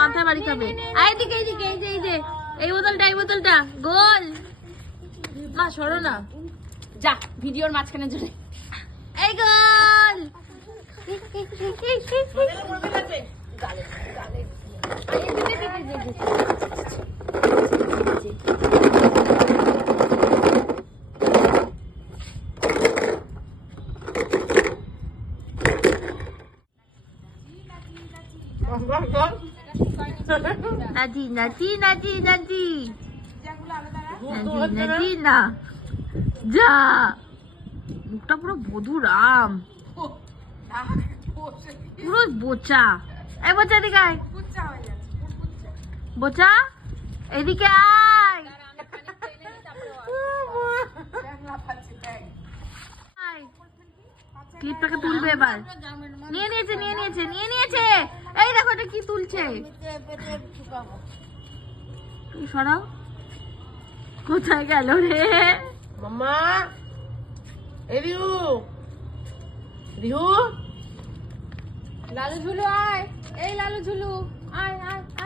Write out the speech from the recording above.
মাথায় বাড়ি খাবে। এইদিকে এইদিকে এই যে এই বোতলটা গোল। মা সরো না, যা ভিডিওর মাঝখানে জড়ে। এই গোল নাজি নাজি নাজি নাজি নাজি নাজি না যা, মুখটা পুরো বধুরাম, পুরো বোচা। এই বোচা এদিকে আয়, বোচা এদিকে আয়। ক্লিপটাকে তুলবে এবার। নিয়ে নিয়েছে। এই দেখো এটা কি তুলছে। তুই সরাও, কোথায় গেল রে মাম্মা? এই রিহু লালু ঝুলু আয়, এই লালু ঝুলু আয় আয় আয়।